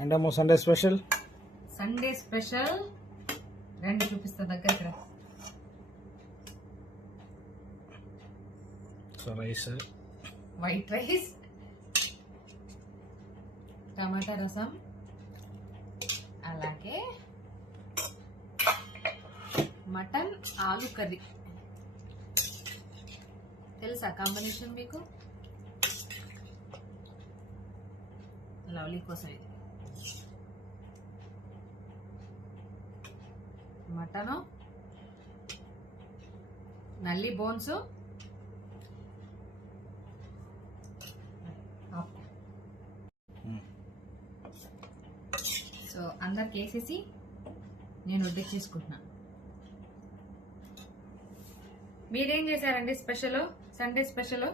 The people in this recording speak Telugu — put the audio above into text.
ఏంటమ్మో సండే స్పెషల్ సండే స్పెషల్ రెండు చూపిస్తా దగ్గరికి రా సో రైస్ వైట్ రైస్ టమాటా రసం. అలాగే మటన్ ఆలు కర్రీ. తెలుసా కాంబినేషన్ మీకు? లవ్లీ కోసం ఇది మటను నల్లి బోన్స్ సో అందరికి వేసేసి నేను వడ్డించేసుకుంటున్నాను మీరేం చేశారండి స్పెషల్? Sunday special?